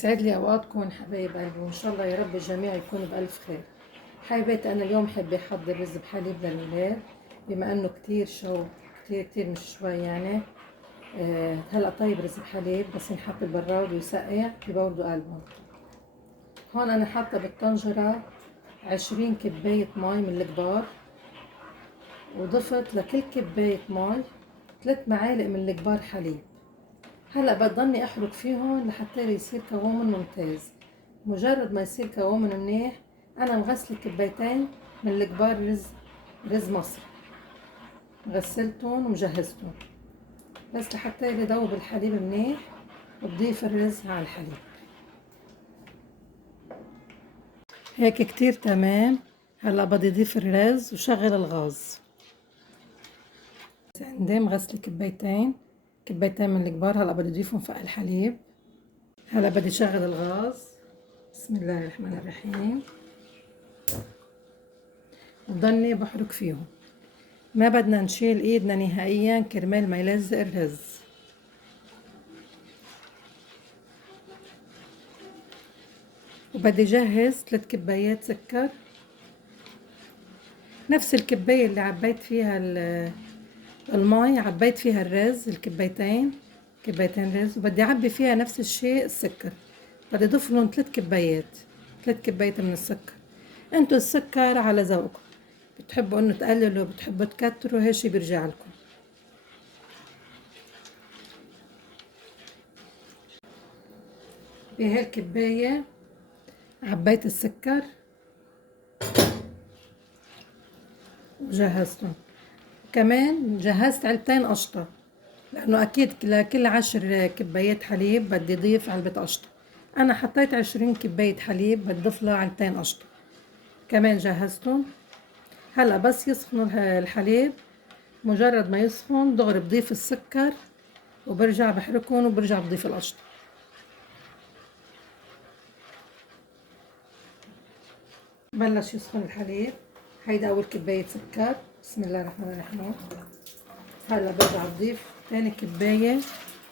يسعد لي اوقاتكم حبايب قلبي، وان شاء الله يا رب الجميع يكون بالف خير. حبيبتي انا اليوم حابه احضر رز بحليب للولاد، بما انه كتير شو كتير مش شوي يعني. هلا طيب رز بحليب بس ينحط بالبراد ويسقع ببرده قلبهم. هون انا حاطه بالطنجره 20 كبايه مي من الكبار، وضفت لكل كبايه مي 3 معالق من الكبار حليب. هلا بضلني احرك فيهم لحتى يصير قوامهم ممتاز. مجرد ما يصير قوامهم منيح انا مغسله كبايتين من الكبار رز مصر، غسلتهم ومجهزتهم بس لحتى يذوب الحليب منيح، وبضيف الرز على الحليب. هيك كتير تمام. هلا بدي اضيف الرز وشغل الغاز. عندي مغسله كبايتين من الكبار. هلا بدي اضيفهم فوق الحليب. هلا بدي شغل الغاز. بسم الله الرحمن الرحيم. وضلني بحرك فيهم، ما بدنا نشيل ايدنا نهائيا كرمال ما يلزق الرز. وبدي جهز 3 كبايات سكر، نفس الكباية اللي عبيت فيها المي عبيت فيها الرز، كبايتين رز، وبدي اعبي فيها نفس الشيء السكر. بدي اضيف لهم 3 كبايات، 3 كبايات من السكر. انتوا السكر على ذوقكم، بتحبوا انه تقللوا بتحبوا تكتروا، هالشي بيرجع لكم. بهالكباية عبيت السكر وجهزتهم. كمان جهزت علبتين قشطة، لأنه أكيد لكل 10 كبايات حليب بدي ضيف علبة قشطة. أنا حطيت 20 كباية حليب بدي ضيف لها علبتين قشطة كمان جهزتهم. هلا بس يسخنوا الحليب، مجرد ما يسخن دغري بضيف السكر وبرجع بحركهم وبرجع بضيف القشطة. بلش يسخن الحليب. هيدا أول كباية سكر. بسم الله الرحمن الرحيم. هلا برجع بضيف تاني كباية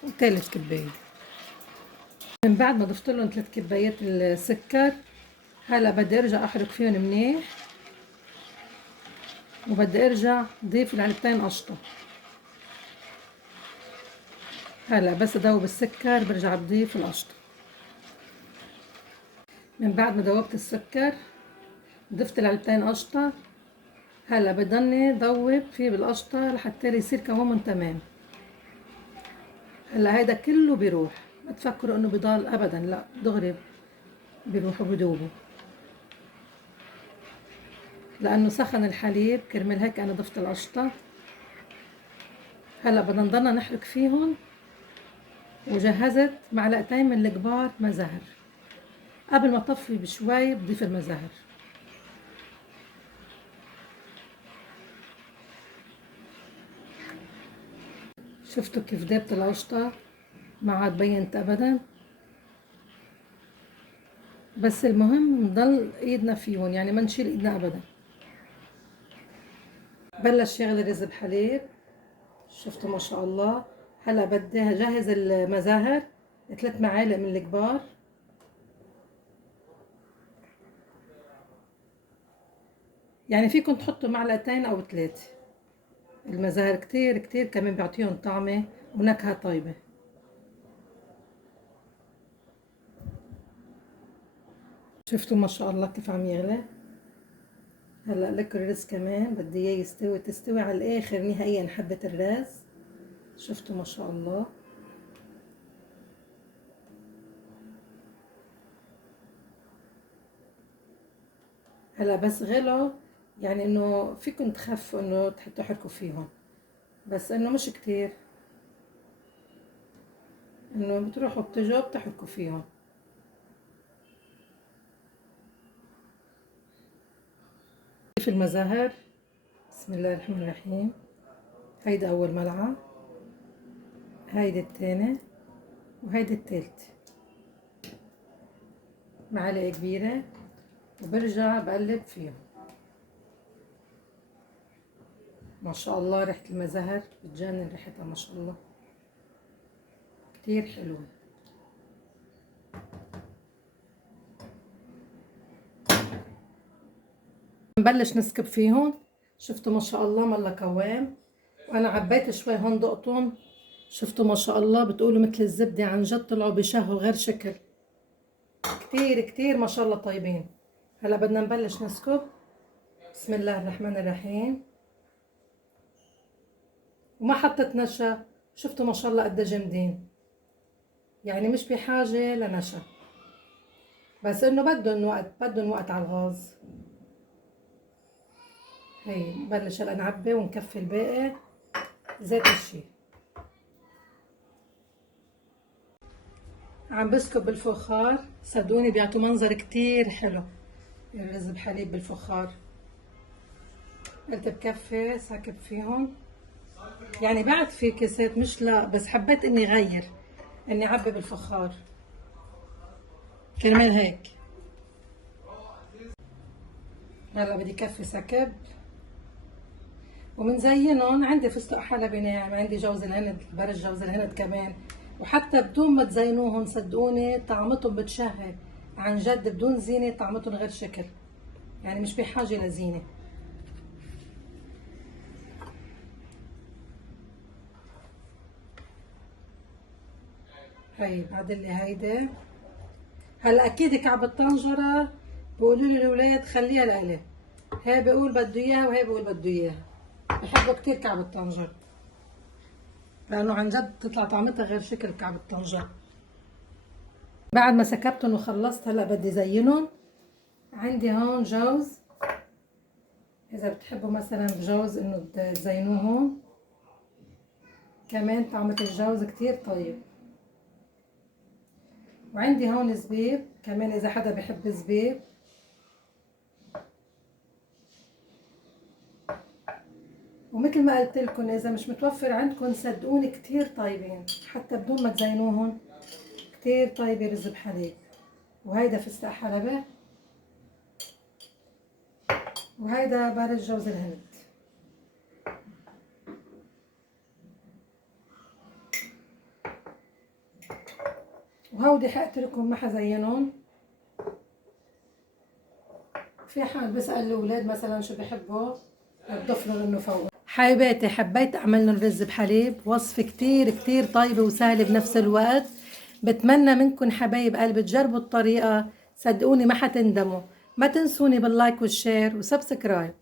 وتالت كباية. من بعد ما ضفت لهم 3 كبايات السكر، هلا بدي ارجع احرك فيهم منيح، وبدي ارجع ضيف العلبتين قشطة. هلا بس ادوب السكر برجع بضيف القشطة. من بعد ما دوبت السكر ضفت العلبتين قشطة. هلا بضلني ضوب فيه بالقشطة لحتى يصير قوامهم تمام. هلا هيدا كله بيروح، ما تفكروا انه بضل ابدا، لا دغري بيروحوا بدوبوا، لانه سخن الحليب كرمال هيك انا ضفت القشطة. هلا بدنا نضلنا نحرك فيهم. وجهزت معلقتين من الكبار مزهر. قبل ما اطفي بشوي بضيف المزهر. شفتوا كيف دابت القشطة؟ ما عاد بينت ابدا. بس المهم نضل ايدنا فيهم، يعني ما نشيل ايدنا ابدا. بلش يغلي الرز بحليب. شفتوا ما شاء الله. هلا بدي اجهز المزاهر، 3 معالق من الكبار. يعني فيكم تحطوا معلقتين او 3. المزاهر كتير كمان بيعطيهم طعمة ونكهة طيبة. شفتوا ما شاء الله كيف عم يغلي. هلا لك الرز كمان بدي اياه تستوي على الاخر نهائيا حبة الرز. شفتوا ما شاء الله. هلا بس غلوا، يعني انه فيكم تخفوا انه تحركوا فيهم، بس انه مش كتير، انه بتروحوا بتجوا بتحركوا فيهم. في المزهر. بسم الله الرحمن الرحيم. هيدا اول ملعقة، هيدي التانية، وهيدي التالتة. معلقة كبيرة، وبرجع بقلب فيهم. ما شاء الله ريحة المزهر بتجنن ريحتها ما شاء الله، كتير حلوة. نبلش نسكب فيهم. شفتوا ما شاء الله ملا قوام، وانا عبيت شوي هون دقتهم، شفتوا ما شاء الله بتقولوا مثل الزبدة، عن جد طلعوا بشهوا غير شكل، كتير كتير ما شاء الله طيبين. هلا بدنا نبلش نسكب. بسم الله الرحمن الرحيم. وما حطيت نشا، شفتوا ما شاء الله قد جامدين، يعني مش بحاجة لنشا، بس انه بدهم وقت على الغاز. هي نبلش هلا نعبي ونكفي الباقي زيت الشي. عم بسكب بالفخار، صدقوني بيعطوا منظر كتير حلو الرز بحليب بالفخار. قلت بكفي ساكب فيهم، يعني بعد في كاسات مش لا، بس حبيت اني غير اني اعبي بالفخار كرمال هيك. هلا بدي كفي سكب ومنزينهم. عندي فستق حلبي ناعم، عندي جوز الهند، برش جوز الهند كمان، وحتى بدون ما تزينوهم صدقوني طعمتهم بتشهي عن جد، بدون زينة طعمتهم غير شكل، يعني مش بحاجة لزينة. هي بعدلي هيدا. هلا اكيد كعب الطنجرة بيقولوا لي الاولاد خليها لإلي، هي بيقول بده اياها وهي بيقول بده اياها، بحبوا كتير كعب الطنجرة لانه عن جد بتطلع طعمتها غير شكل كعب الطنجرة. بعد ما سكبتهم وخلصت هلا بدي زينهم. عندي هون جوز، اذا بتحبوا مثلا بجوز انه تزينوهم كمان، طعمة الجوز كتير طيب. وعندي هون زبيب كمان اذا حدا بحب زبيب. ومثل ما قلت لكم اذا مش متوفر عندكم صدقوني كتير طيبين حتى بدون ما تزينوهم، كتير طيبة رز بحليب. وهيدا فستق حلبة، وهيدا بارد جوز الهند. وهودي حقت لكم ما حزينهم. في حال بسأل الاولاد مثلا شو بحبوا بضيف لهم انه فوق. حبايباتي حبيت اعمل لهم رز بحليب، وصفة كتير كتير طيبة وسهلة بنفس الوقت. بتمنى منكم حبايب قلبي تجربوا الطريقة، صدقوني ما حتندموا. ما تنسوني باللايك والشير وسبسكرايب.